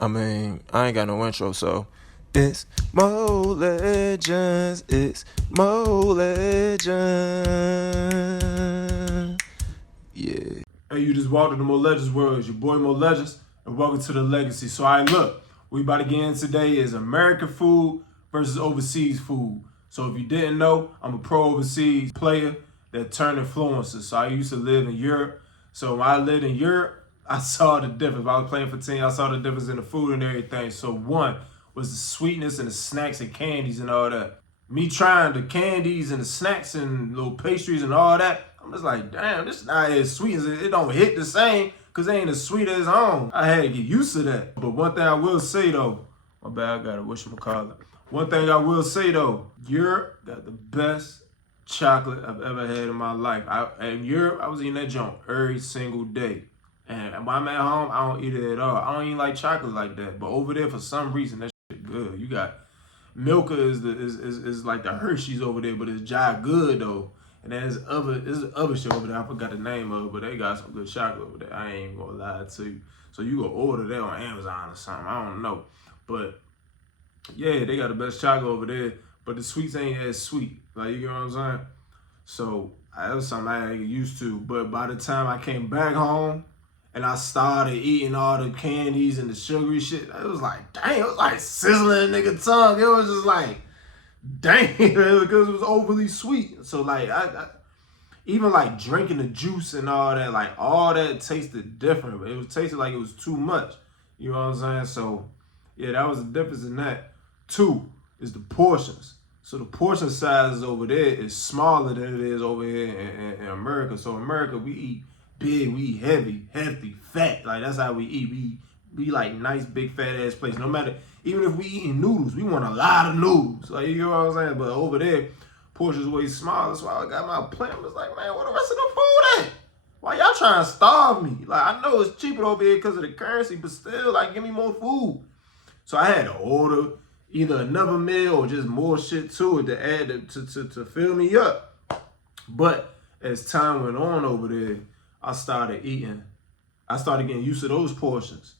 I mean, I ain't got no intro, so it's Mo Legends. It's Mo Legends. Yeah. Hey, you just walked into Mo Legends world. It's your boy Mo Legends, and welcome to the Legacy. So, look, we about to get in today is American food versus overseas food. So, if you didn't know, I'm a pro overseas player that turned influencer. So, I used to live in Europe. So, when I lived in Europe, I saw the difference. When I was playing for team, I saw the difference in the food and everything. So, one was the sweetness and the snacks and candies and all that. Me trying the candies and the snacks and little pastries and all that, I'm just like, damn, this not as sweet as it don't hit the same because it ain't as sweet as home. I had to get used to that. But one thing I will say though, my bad, I got it, whatchamacallit. One thing I will say though, Europe got the best chocolate I've ever had in my life. In Europe, I was eating that junk every single day. And when I'm at home, I don't eat it at all. I don't even like chocolate like that. But over there, for some reason, that shit good. You got Milka is like the Hershey's over there, but it's Jai Good though. And then there's other shit over there. I forgot the name of it, but they got some good chocolate over there. I ain't gonna lie to you. So you go order that on Amazon or something. I don't know. But yeah, they got the best chocolate over there. But the sweets ain't as sweet. Like, you know what I'm saying? So that was something I had to get used to. But by the time I came back home and I started eating all the candies and the sugary shit, it was like, dang, it was like sizzling a nigga tongue. It was just like, dang, because it was overly sweet. So like I even like drinking the juice and all that tasted different. But it was tasted like it was too much. You know what I'm saying? So yeah, that was the difference in that. Two is the portions. So the portion size over there is smaller than it is over here in America. So in America, we eat big, we eat heavy, hefty, fat. Like that's how we eat. We like nice, big, fat ass plates. No matter, even if we eating noodles, we want a lot of noodles. Like, you know what I'm saying? But over there, portions way smaller. That's why I got my plate. I was like, man, where the rest of the food at? Why y'all trying to starve me? Like, I know it's cheaper over here because of the currency, but still, like, give me more food. So I had to order either another meal or just more shit to it to add to fill me up. But as time went on over there, I started getting used to those portions.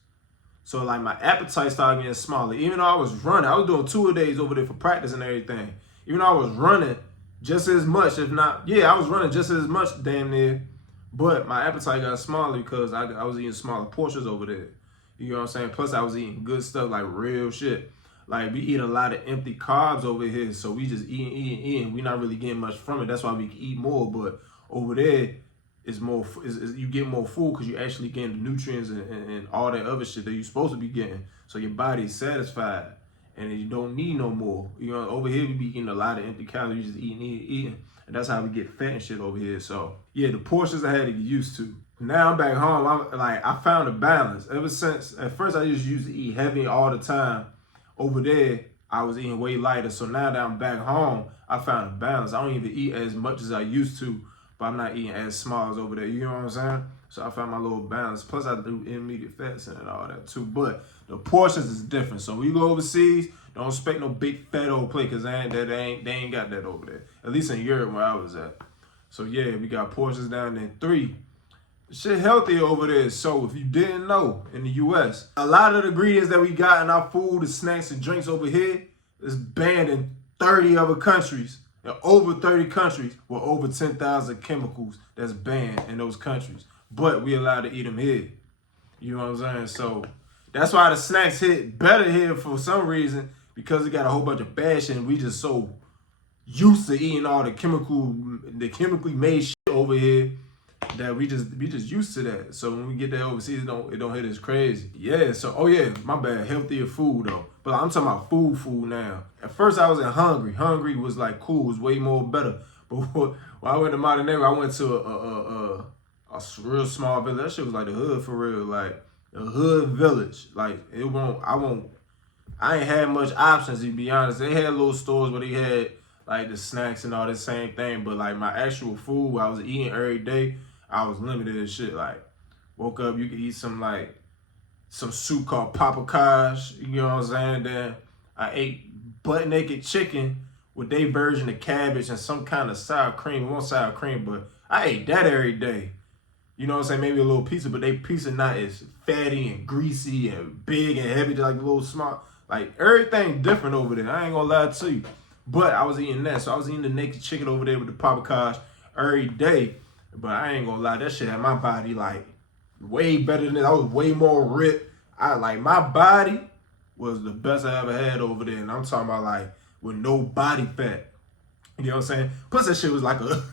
So like my appetite started getting smaller. Even though I was running, I was doing 2-a-days over there for practice and everything. Even though I was running just as much, if not, yeah, I was running just as much damn near. But my appetite got smaller because I was eating smaller portions over there. You know what I'm saying? Plus I was eating good stuff, like real shit. Like we eat a lot of empty carbs over here. So we just eating. We not really getting much from it. That's why we can eat more. But over there, it's more, you get more food because you actually getting the nutrients and all that other shit that you're supposed to be getting. So your body's satisfied and you don't need no more. You know, over here we be eating a lot of empty calories, just eating. And that's how we get fat and shit over here. So yeah, the portions I had to get used to. Now I'm back home. I found a balance. Ever since, at first I just used to eat heavy all the time. Over there, I was eating way lighter. So now that I'm back home, I found a balance. I don't even eat as much as I used to, but I'm not eating as small as over there. You know what I'm saying? So I found my little balance. Plus I do intermediate fats and all that too. But the portions is different. So when you go overseas, don't expect no big fat old plate because they ain't got that over there. At least in Europe where I was at. So yeah, we got portions down there. 3, shit healthier over there. So if you didn't know, in the US, a lot of the ingredients that we got in our food, the snacks and drinks over here is banned in 30 other countries. In over 30 countries with over 10,000 chemicals that's banned in those countries. But we allowed to eat them here. You know what I'm saying? So that's why the snacks hit better here for some reason, because it got a whole bunch of bad shit and we just so used to eating all the chemically made shit over here that we just used to that. So when we get there overseas, it don't hit as crazy. Yeah, so oh yeah, my bad, healthier food though. But I'm talking about food now. At first I was in Hungary. Hungary was like cool, it was way more better. But when I went to Montenegro, I went to a real small village. That shit was like the hood for real, like a hood village. Like I ain't had much options to be honest. They had little stores where they had like the snacks and all that same thing, but like my actual food I was eating every day, I was limited as shit. Like, woke up, you could eat some soup called papakash, you know what I'm saying? Then I ate butt naked chicken with their version of cabbage and some kind of sour cream. It wasn't sour cream, but I ate that every day. You know what I'm saying? Maybe a little pizza, but they pizza not as fatty and greasy and big and heavy, just like a little small. Like, everything different over there. I ain't gonna lie to you. But I was eating that. So I was eating the naked chicken over there with the paprikash every day. But I ain't gonna lie, that shit had my body, like, way better than this. I was way more ripped. My body was the best I ever had over there. And I'm talking about, like, with no body fat. You know what I'm saying? Plus, that shit was like a...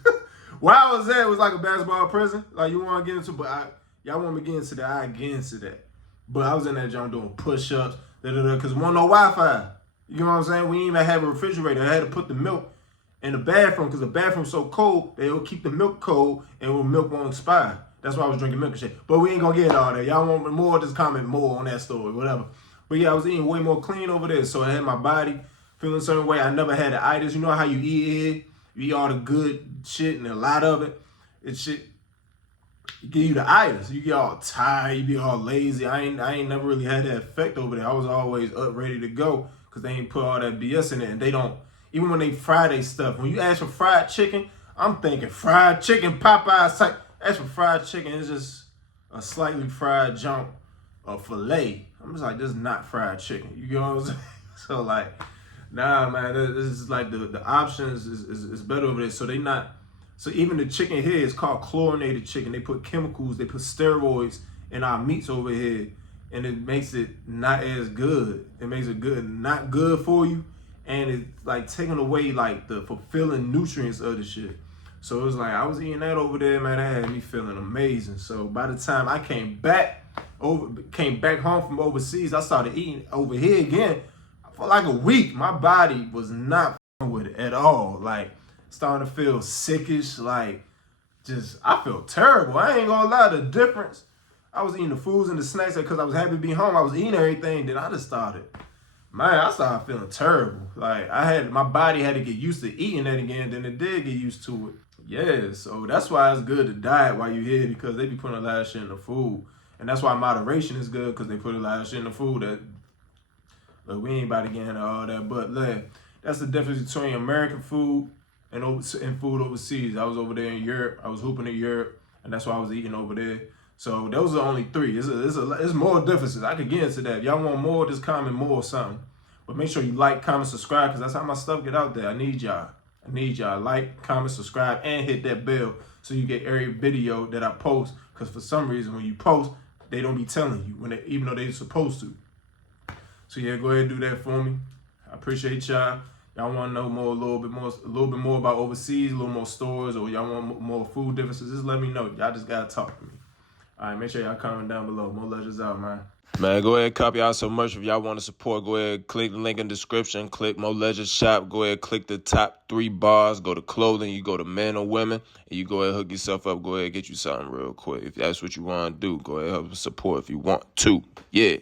Where I was at, it was like a basketball prison. Like, you want to get into, but y'all want me to get into that, I get into that. But I was in that joint doing push-ups, because there wasn't no Wi-Fi. You know what I'm saying? We didn't even have a refrigerator. I had to put the milk in the bathroom, because the bathroom's so cold, they'll keep the milk cold, and the milk won't expire. That's why I was drinking milk and shit. But we ain't gonna get all that. Y'all want more, just comment more on that story, whatever. But yeah, I was eating way more clean over there, so I had my body feeling a certain way. I never had the itis. You know how you eat here? You eat all the good shit and a lot of it. It shit give you the itis. You get all tired. You be all lazy. I ain't never really had that effect over there. I was always up, ready to go, because they ain't put all that BS in it. And they don't, even when they fry their stuff, when you ask for fried chicken, I'm thinking fried chicken, Popeyes type. Ask for fried chicken, it's just a slightly fried junk of filet. I'm just like, this is not fried chicken. You know what I'm saying? So like, nah, man, this is like the options is better over there. So they not, so even the chicken here is called chlorinated chicken. They put chemicals, they put steroids in our meats over here, and it makes it not as good. It makes it good, not good for you, and it's like taking away like the fulfilling nutrients of the shit. So it was like, I was eating that over there, man. That had me feeling amazing. So by the time I came back home from overseas, I started eating over here again. For like a week, my body was not with it at all. Like, starting to feel sickish. Like, just, I feel terrible. I ain't gonna lie, the difference. I was eating the foods and the snacks because I was happy to be home. I was eating everything. Then I just started, man, I started feeling terrible. Like, my body had to get used to eating that again. Then it did get used to it. Yeah, so that's why it's good to diet while you're here, because they be putting a lot of shit in the food. And that's why moderation is good, because they put a lot of shit in the food that, look, we ain't about to get into all that. But look, that's the difference between American food and food overseas. I was over there in Europe. I was hooping in Europe, and that's why I was eating over there. So those are only three. It's more differences. I could get into that. If y'all want more, just comment more or something. But make sure you like, comment, subscribe, because that's how my stuff get out there. I need y'all. Like, comment, subscribe, and hit that bell so you get every video that I post. Because for some reason, when you post, they don't be telling you, even though they're supposed to. So yeah, go ahead and do that for me. I appreciate y'all. Y'all want to know more, a little bit more about overseas, a little more stores, or y'all want more food differences, just let me know. Y'all just got to talk to me. All right, make sure y'all comment down below. More legends out, man. Man, go ahead and copy out so much. If y'all want to support, go ahead, click the link in the description. Click Mo Legends Shop. Go ahead, click the top 3 bars. Go to clothing. You go to men or women. And you go ahead, hook yourself up. Go ahead, get you something real quick. If that's what you want to do, go ahead, help support if you want to. Yeah.